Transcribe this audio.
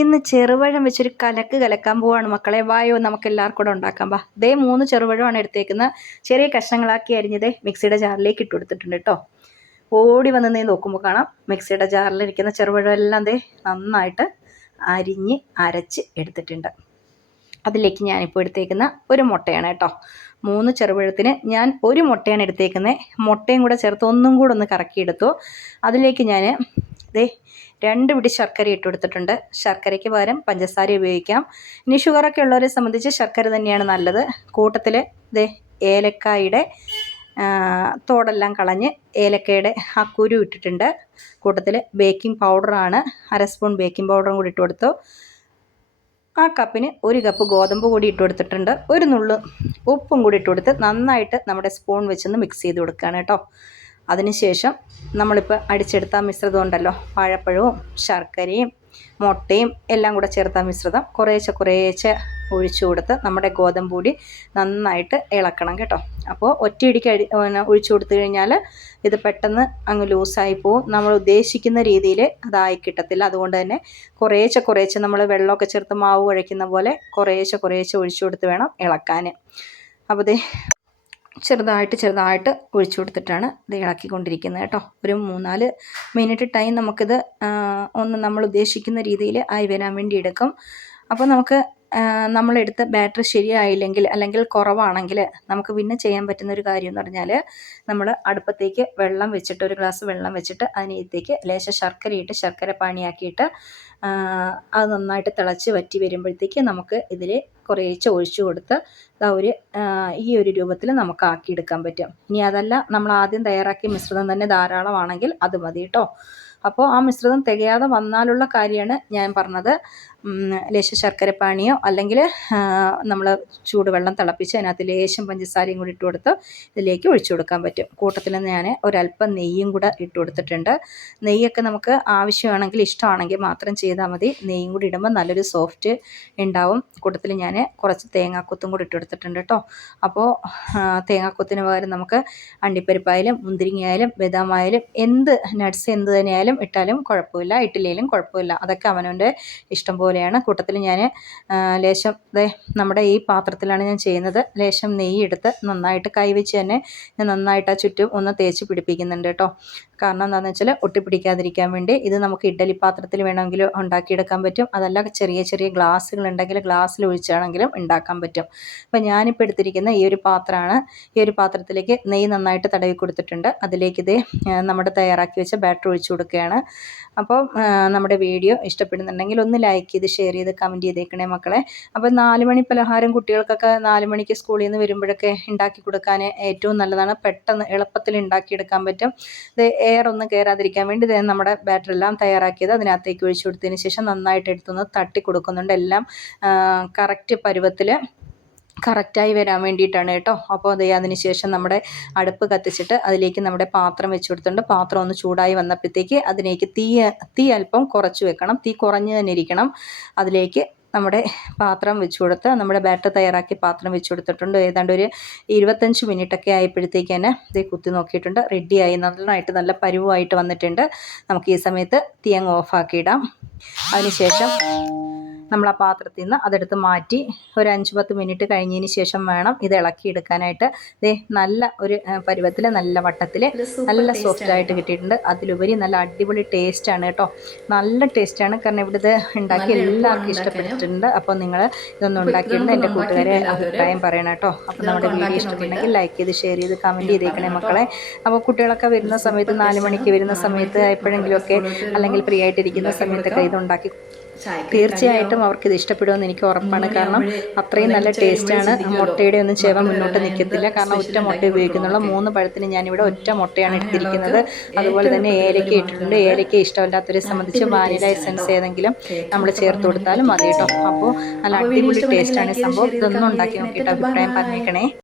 ഇന്ന് ചെറുപഴം വെച്ചൊരു കലക്ക് കലക്കാൻ പോവാണ് മക്കളെ. വായോ നമുക്ക് എല്ലാവർക്കും കൂടെ ഉണ്ടാക്കാം. വാ. ദേ 3 ചെറുപഴമാണ് എടുത്തേക്കുന്നത്. ചെറിയ കഷ്ണങ്ങളാക്കി അരിഞ്ഞത് മിക്സിയുടെ ജാറിലേക്ക് ഇട്ട് കൊടുത്തിട്ടുണ്ട് കേട്ടോ. ഓടി വന്ന് നീ നോക്കുമ്പോൾ കാണാം മിക്സിയുടെ ജാറിലിരിക്കുന്ന ചെറുപഴം എല്ലാം ദേ നന്നായിട്ട് അരിഞ്ഞ് അരച്ച് എടുത്തിട്ടുണ്ട്. അതിലേക്ക് ഞാനിപ്പോൾ എടുത്തേക്കുന്ന ഒരു മുട്ടയാണ് കേട്ടോ. 3 ചെറുപഴത്തിന് ഞാൻ ഒരു മുട്ടയാണ് എടുത്തേക്കുന്നത്. മുട്ടയും കൂടെ ചേർത്ത് ഒന്നും കൂടെ ഒന്ന് കറക്കിയെടുത്തു. അതിലേക്ക് ഞാൻ ദേ 2 പിടി ശർക്കര ഇട്ട് കൊടുത്തിട്ടുണ്ട്. ശർക്കരയ്ക്ക് പകരം പഞ്ചസാര ഉപയോഗിക്കാം. ഇനി ഷുഗറൊക്കെ ഉള്ളവരെ സംബന്ധിച്ച് ശർക്കര തന്നെയാണ് നല്ലത്. കൂട്ടത്തിൽ ദേ ഏലക്കായുടെ തോടെല്ലാം കളഞ്ഞ് ഏലക്കയുടെ ആ കുരു ഇട്ടിട്ടുണ്ട്. കൂട്ടത്തിൽ ബേക്കിംഗ് പൗഡറാണ്, 1/2 സ്പൂൺ ബേക്കിംഗ് പൗഡറും കൂടി ഇട്ട് കൊടുത്തു. ആ കപ്പിന് 1 കപ്പ് ഗോതമ്പ് പൊടി ഇട്ട് കൊടുത്തിട്ടുണ്ട്. ഒരു നുള്ളു ഉപ്പും കൂടി ഇട്ട് കൊടുത്ത് നന്നായിട്ട് നമ്മുടെ സ്പൂൺ വെച്ചൊന്ന് മിക്സ് ചെയ്ത് കൊടുക്കുകയാണ് കേട്ടോ. അതിനുശേഷം നമ്മളിപ്പോൾ അടിച്ചെടുത്ത മിശ്രിതം ഉണ്ടല്ലോ, വാഴപ്പഴവും ശർക്കരയും മുട്ടയും എല്ലാം കൂടെ ചേർത്ത മിശ്രിതം കുറേശ്ശെ ഒഴിച്ചു കൊടുത്ത് നമ്മുടെ ഗോതമ്പ് പൊടി നന്നായിട്ട് ഇളക്കണം കേട്ടോ. അപ്പോൾ ഒറ്റയടിക്ക് ഒഴിച്ചു കൊടുത്തു കഴിഞ്ഞാൽ ഇത് പെട്ടെന്ന് അങ്ങ് ലൂസായി പോവും. നമ്മൾ ഉദ്ദേശിക്കുന്ന രീതിയിൽ അതായി കിട്ടത്തില്ല. അതുകൊണ്ട് തന്നെ കുറേശ്ശെ നമ്മൾ വെള്ളമൊക്കെ ചേർത്ത് മാവ് കുഴയ്ക്കുന്ന പോലെ കുറേശ്ശെ ഒഴിച്ചു കൊടുത്ത് വേണം ഇളക്കാൻ. അപ്പോൾ ദേ ചെറുതായിട്ട് ഒഴിച്ചു കൊടുത്തിട്ടാണ് ഇത് ഇളക്കിക്കൊണ്ടിരിക്കുന്നത് കേട്ടോ. ഒരു 3-4 മിനിറ്റ് ടൈം നമുക്കിത് ഒന്ന് നമ്മൾ ഉദ്ദേശിക്കുന്ന രീതിയിൽ ആയി വരാൻ വേണ്ടി എടുക്കും. അപ്പോൾ നമുക്ക് നമ്മളെടുത്ത ബാറ്ററി ശരിയായില്ലെങ്കിൽ അല്ലെങ്കിൽ കുറവാണെങ്കിൽ നമുക്ക് പിന്നെ ചെയ്യാൻ പറ്റുന്ന ഒരു കാര്യം എന്ന് പറഞ്ഞാൽ നമ്മൾ അടുപ്പത്തേക്ക് വെള്ളം വെച്ചിട്ട്, ഒരു ഗ്ലാസ് വെള്ളം വെച്ചിട്ട് അതിനകത്തേക്ക് ലേശം ശർക്കരയിട്ട് ശർക്കര പാനിയാക്കിയിട്ട് അത് നന്നായിട്ട് തിളച്ച് വറ്റി വരുമ്പോഴത്തേക്ക് നമുക്ക് ഇതിൽ കുറേശ്ശെ ഒഴിച്ചു കൊടുത്ത് ഈ ഒരു രൂപത്തിൽ നമുക്ക് ആക്കിയെടുക്കാൻ പറ്റും. ഇനി അതല്ല, നമ്മൾ ആദ്യം തയ്യാറാക്കിയ മിശ്രിതം തന്നെ ധാരാളമാണെങ്കിൽ അത് മതി കേട്ടോ. അപ്പോൾ ആ മിശ്രിതം തികയാതെ വന്നാലുള്ള കാര്യമാണ് ഞാൻ പറഞ്ഞത്. ലേശം ശർക്കരപ്പാനിയോ അല്ലെങ്കിൽ നമ്മൾ ചൂടുവെള്ളം തിളപ്പിച്ച് അതിനകത്ത് ലേശം പഞ്ചസാരയും കൂടി ഇട്ട് കൊടുത്ത് ഇതിലേക്ക് ഒഴിച്ചു കൊടുക്കാൻ പറ്റും. കൂട്ടത്തിൽ ഞാൻ ഒരല്പം നെയ്യും കൂടെ ഇട്ട് കൊടുത്തിട്ടുണ്ട്. നെയ്യൊക്കെ നമുക്ക് ആവശ്യമാണെങ്കിൽ ഇഷ്ടമാണെങ്കിൽ മാത്രം ചെയ്താൽ മതി. നെയ്യും കൂടി ഇടുമ്പോൾ നല്ലൊരു സോഫ്റ്റ് ഉണ്ടാവും. കൂട്ടത്തിൽ ഞാൻ കുറച്ച് തേങ്ങാക്കൊത്തും കൂടി ഇട്ട് കൊടുത്തിട്ടുണ്ട് കേട്ടോ. അപ്പോൾ തേങ്ങാക്കൊത്തിന് പകരം നമുക്ക് അണ്ടിപ്പരിപ്പായാലും മുന്തിരിങ്ങയായാലും ബദാമായാലും നട്ട്സ് എന്ത് തന്നെയായാലും ഇട്ടാലും കുഴപ്പമില്ല, ഇട്ടില്ലെങ്കിലും കുഴപ്പമില്ല. അതൊക്കെ അവനവൻ്റെ ഇഷ്ടം പോലെയാണ്. കൂട്ടത്തിൽ ഞാൻ ലേശം നമ്മുടെ ഈ പാത്രത്തിലാണ് ഞാൻ ചെയ്യുന്നത്. ലേശം നെയ്യ് എടുത്ത് നന്നായിട്ട് കൈവച്ച് തന്നെ ഞാൻ നന്നായിട്ട് ആ ചുറ്റും ഒന്ന് തേച്ച് പിടിപ്പിക്കുന്നുണ്ട് കേട്ടോ. കാരണം എന്താണെന്ന് വെച്ചാൽ ഒട്ടിപ്പിടിക്കാതിരിക്കാൻ വേണ്ടി. ഇത് നമുക്ക് ഇഡ്ഡലി പാത്രത്തിൽ വേണമെങ്കിൽ ഉണ്ടാക്കിയെടുക്കാൻ പറ്റും. അതല്ല ചെറിയ ഗ്ലാസ്സുകൾ ഉണ്ടെങ്കിൽ ഗ്ലാസ്സിൽ ഒഴിച്ചാണെങ്കിലും ഉണ്ടാക്കാൻ പറ്റും. അപ്പോൾ ഞാനിപ്പോൾ എടുത്തിരിക്കുന്ന ഈ ഒരു പാത്രമാണ്. ഈ ഒരു പാത്രത്തിലേക്ക് നെയ്യ് നന്നായിട്ട് തടവി കൊടുത്തിട്ടുണ്ട്. അതിലേക്ക് നമ്മുടെ തയ്യാറാക്കി വെച്ച ബാറ്റർ ഒഴിച്ചു കൊടുക്കുകയാണ്. അപ്പോൾ നമ്മുടെ വീഡിയോ ഇഷ്ടപ്പെടുന്നുണ്ടെങ്കിൽ ഒന്ന് ലൈക്ക് ചെയ്ത് ഷെയർ ചെയ്ത് കമൻറ്റ് ചെയ്തേക്കണേ മക്കളെ. അപ്പോൾ 4 മണി പലഹാരം കുട്ടികൾക്കൊക്കെ 4 മണിക്ക് സ്കൂളിൽ നിന്ന് വരുമ്പോഴൊക്കെ ഉണ്ടാക്കി കൊടുക്കാൻ ഏറ്റവും നല്ലതാണ്. പെട്ടെന്ന് എളുപ്പത്തിൽ ഉണ്ടാക്കിയെടുക്കാൻ പറ്റും. ഇത് എയർ ഒന്നും കയറാതിരിക്കാൻ വേണ്ടി നമ്മുടെ ബാറ്റർ എല്ലാം തയ്യാറാക്കിയത് അതിനകത്തേക്ക് ഒഴിച്ചു കൊടുത്തതിന് ശേഷം നന്നായിട്ട് എടുത്തൊന്ന് തട്ടി കൊടുക്കുന്നുണ്ട്. എല്ലാം കറക്റ്റ് പരുവത്തിൽ കറക്റ്റായി വരാൻ വേണ്ടിയിട്ടാണ് കേട്ടോ. അപ്പോൾ അതിന് ശേഷം നമ്മുടെ അടുപ്പ് കത്തിച്ചിട്ട് അതിലേക്ക് നമ്മുടെ പാത്രം വെച്ച് കൊടുത്തിട്ടുണ്ട്. പാത്രം ഒന്ന് ചൂടായി വന്നപ്പോഴത്തേക്ക് അതിലേക്ക് തീ അല്പം കുറച്ച് വെക്കണം. തീ കുറഞ്ഞ് തന്നെ ഇരിക്കണം. അതിലേക്ക് നമ്മുടെ പാത്രം വെച്ച് കൊടുത്ത് നമ്മുടെ ബാറ്റർ തയ്യാറാക്കി പാത്രം വെച്ച് കൊടുത്തിട്ടുണ്ട്. ഏതാണ്ട് ഒരു 25 മിനിറ്റൊക്കെ ആയപ്പോഴത്തേക്ക് തന്നെ ഇത് കുത്തി നോക്കിയിട്ടുണ്ട്. റെഡിയായി, നന്നായിട്ട് നല്ല പരുവായിട്ട് വന്നിട്ടുണ്ട്. നമുക്ക് ഈ സമയത്ത് തീ അങ്ങ് ഓഫാക്കിയിടാം. അതിനുശേഷം നമ്മൾ ആ പാത്രത്തിൽ നിന്ന് അതെടുത്ത് മാറ്റി ഒരു 5-10 മിനിറ്റ് കഴിഞ്ഞതിന് ശേഷം വേണം ഇത് ഇളക്കിയെടുക്കാനായിട്ട്. നല്ല ഒരു പരുവത്തിൽ നല്ല വട്ടത്തിൽ നല്ല സോഫ്റ്റായിട്ട് കിട്ടിയിട്ടുണ്ട്. അതിലുപരി നല്ല അടിപൊളി ടേസ്റ്റാണ് കേട്ടോ. നല്ല ടേസ്റ്റാണ്. കാരണം ഇവിടെ ഇത് ഉണ്ടാക്കി എല്ലാവർക്കും ഇഷ്ടപ്പെട്ടിട്ടുണ്ട്. അപ്പോൾ നിങ്ങൾ ഇതൊന്നും ഉണ്ടാക്കിയിട്ടുണ്ട് എൻ്റെ കൂട്ടുകാരെ അഭിപ്രായം പറയണം കേട്ടോ. അപ്പോൾ നമ്മുടെ വീഡിയോ ഇഷ്ടപ്പെട്ടെങ്കിൽ ലൈക്ക് ചെയ്ത് ഷെയർ ചെയ്ത് കമൻറ്റ് ചെയ്തേക്കണേ മക്കളെ. അപ്പോൾ കുട്ടികളൊക്കെ വരുന്ന സമയത്ത് 4 മണിക്ക് വരുന്ന സമയത്ത് എപ്പോഴെങ്കിലുമൊക്കെ അല്ലെങ്കിൽ ഫ്രീ ആയിട്ടിരിക്കുന്ന സമയത്തൊക്കെ ഇതുണ്ടാക്കി തീർച്ചയായിട്ടും അവർക്കിത് ഇഷ്ടപ്പെടുമെന്ന് എനിക്ക് ഉറപ്പാണ്. കാരണം അത്രയും നല്ല ടേസ്റ്റാണ്. മുട്ടയുടെ ഒന്നും ചേവ മുന്നോട്ട് നിൽക്കത്തില്ല. കാരണം ഒറ്റ മുട്ട ഉപയോഗിക്കുന്നുള്ള 3 പഴത്തിന് ഞാനിവിടെ ഒറ്റ മുട്ടയാണ് എടുത്തിരിക്കുന്നത്. അതുപോലെ തന്നെ ഏലക്ക ഇട്ടിട്ടുണ്ട്. ഏലക്ക ഇഷ്ടമല്ലാത്തവരെ സംബന്ധിച്ച് വാനില എസൻസ് ഏതെങ്കിലും നമ്മൾ ചേർത്ത് കൊടുത്താലും മതി കേട്ടോ. അപ്പോൾ നല്ല അടിപൊളി ടേസ്റ്റാണ് ഈ സംഭവം. ഇതൊന്നും ഉണ്ടാക്കി നോക്കിയിട്ട് അഭിപ്രായം പറഞ്ഞേക്കണേ.